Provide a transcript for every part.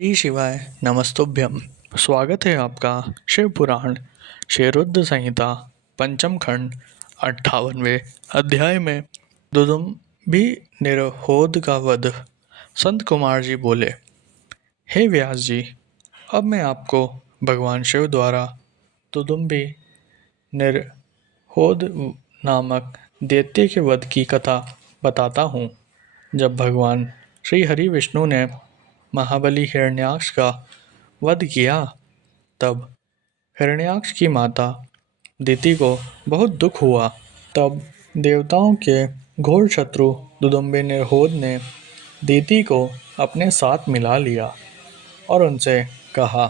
श्री शिवाय नमस्तुभ्यम। स्वागत है आपका शिव पुराण शेरुद्र संहिता पंचम खंड 58वें अध्याय में। दुदुम्बी निरहोद का वध। संत कुमार जी बोले, हे व्यास जी, अब मैं आपको भगवान शिव द्वारा दुदुम्बी निरहोद नामक दैत्य के वध की कथा बताता हूँ। जब भगवान श्री हरि विष्णु ने महाबली हिरण्याक्ष का वध किया, तब हिरण्याक्ष की माता दिति को बहुत दुख हुआ। तब देवताओं के घोर शत्रु दुदुम्बी निरहोद ने दिति को अपने साथ मिला लिया और उनसे कहा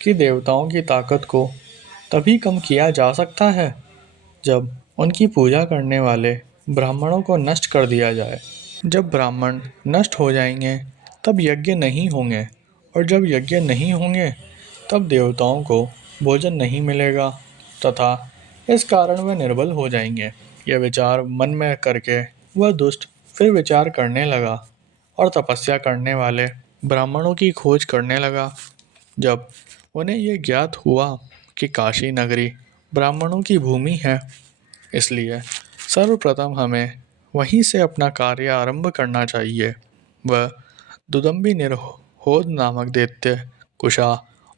कि देवताओं की ताकत को तभी कम किया जा सकता है जब उनकी पूजा करने वाले ब्राह्मणों को नष्ट कर दिया जाए। जब ब्राह्मण नष्ट हो जाएंगे तब यज्ञ नहीं होंगे, और जब यज्ञ नहीं होंगे तब देवताओं को भोजन नहीं मिलेगा तथा इस कारण वह निर्बल हो जाएंगे। यह विचार मन में करके वह दुष्ट फिर विचार करने लगा और तपस्या करने वाले ब्राह्मणों की खोज करने लगा। जब उन्हें यह ज्ञात हुआ कि काशी नगरी ब्राह्मणों की भूमि है, इसलिए सर्वप्रथम हमें वहीं से अपना कार्य आरंभ करना चाहिए। वह दुदुम्बी निरहोद नामक दैत्य कुशा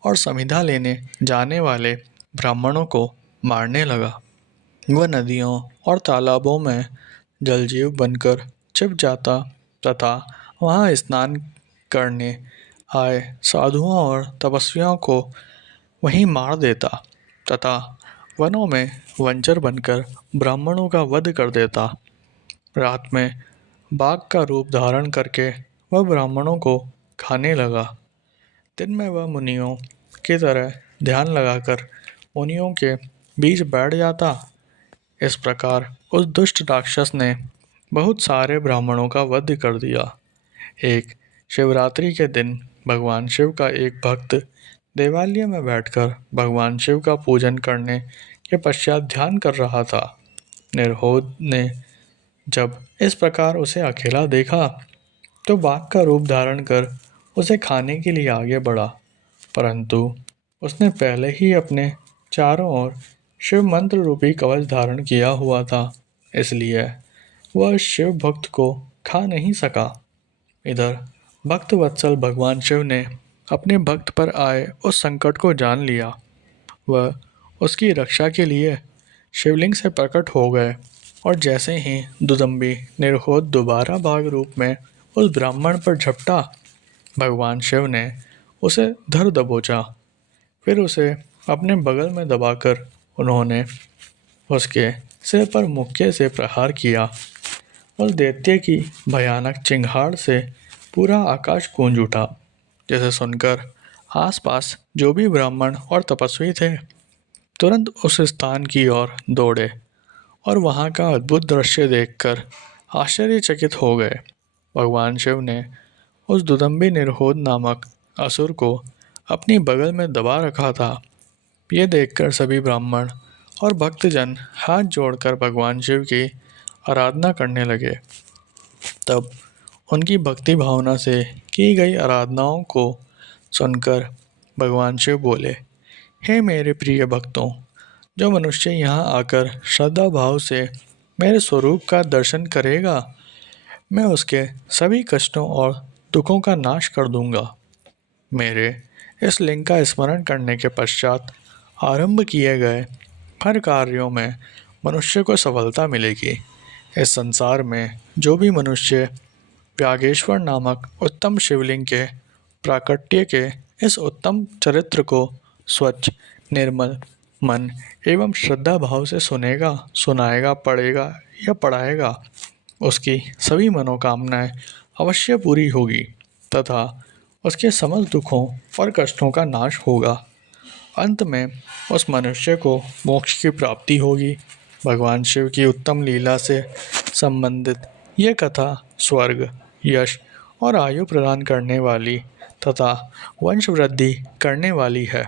और समिधा लेने जाने वाले ब्राह्मणों को मारने लगा। वह नदियों और तालाबों में जलजीव बनकर छिप जाता तथा वहां स्नान करने आए साधुओं और तपस्वियों को वहीं मार देता तथा वनों में वंचर बनकर ब्राह्मणों का वध कर देता। रात में बाघ का रूप धारण करके वह ब्राह्मणों को खाने लगा। दिन में वह मुनियों की तरह ध्यान लगाकर मुनियों के बीच बैठ जाता। इस प्रकार उस दुष्ट राक्षस ने बहुत सारे ब्राह्मणों का वध कर दिया। एक शिवरात्रि के दिन भगवान शिव का एक भक्त देवालय में बैठकर भगवान शिव का पूजन करने के पश्चात ध्यान कर रहा था। निरहोद ने जब इस प्रकार उसे अकेला देखा तो बाघ का रूप धारण कर उसे खाने के लिए आगे बढ़ा, परंतु उसने पहले ही अपने चारों ओर शिव मंत्र रूपी कवच धारण किया हुआ था, इसलिए वह शिव भक्त को खा नहीं सका। इधर भक्त वत्सल भगवान शिव ने अपने भक्त पर आए उस संकट को जान लिया। वह उसकी रक्षा के लिए शिवलिंग से प्रकट हो गए और जैसे ही दुदुम्बी निरहोद दोबारा बाघ रूप में उस ब्राह्मण पर झपटा, भगवान शिव ने उसे धर दबोचा। फिर उसे अपने बगल में दबाकर उन्होंने उसके सिर पर मुक्के से प्रहार किया। उस दैत्य की भयानक चिंगाड़ से पूरा आकाश गूंज उठा, जिसे सुनकर आसपास जो भी ब्राह्मण और तपस्वी थे तुरंत उस स्थान की ओर दौड़े और वहां का अद्भुत दृश्य देखकर आश्चर्यचकित हो गए। भगवान शिव ने उस दुदुम्बी निरहोद नामक असुर को अपनी बगल में दबा रखा था। ये देखकर सभी ब्राह्मण और भक्तजन हाथ जोड़कर भगवान शिव की आराधना करने लगे। तब उनकी भक्ति भावना से की गई आराधनाओं को सुनकर भगवान शिव बोले, हे मेरे प्रिय भक्तों, जो मनुष्य यहाँ आकर श्रद्धा भाव से मेरे स्वरूप का दर्शन करेगा, मैं उसके सभी कष्टों और दुखों का नाश कर दूंगा। मेरे इस लिंग का स्मरण करने के पश्चात आरंभ किए गए हर कार्यों में मनुष्य को सफलता मिलेगी। इस संसार में जो भी मनुष्य व्यागेश्वर नामक उत्तम शिवलिंग के प्राकट्य के इस उत्तम चरित्र को स्वच्छ निर्मल मन एवं श्रद्धा भाव से सुनेगा, सुनाएगा, पढ़ेगा या पढ़ाएगा, उसकी सभी मनोकामनाएं अवश्य पूरी होगी तथा उसके समस्त दुखों और कष्टों का नाश होगा। अंत में उस मनुष्य को मोक्ष की प्राप्ति होगी। भगवान शिव की उत्तम लीला से संबंधित यह कथा स्वर्ग, यश और आयु प्रदान करने वाली तथा वंश वृद्धि करने वाली है।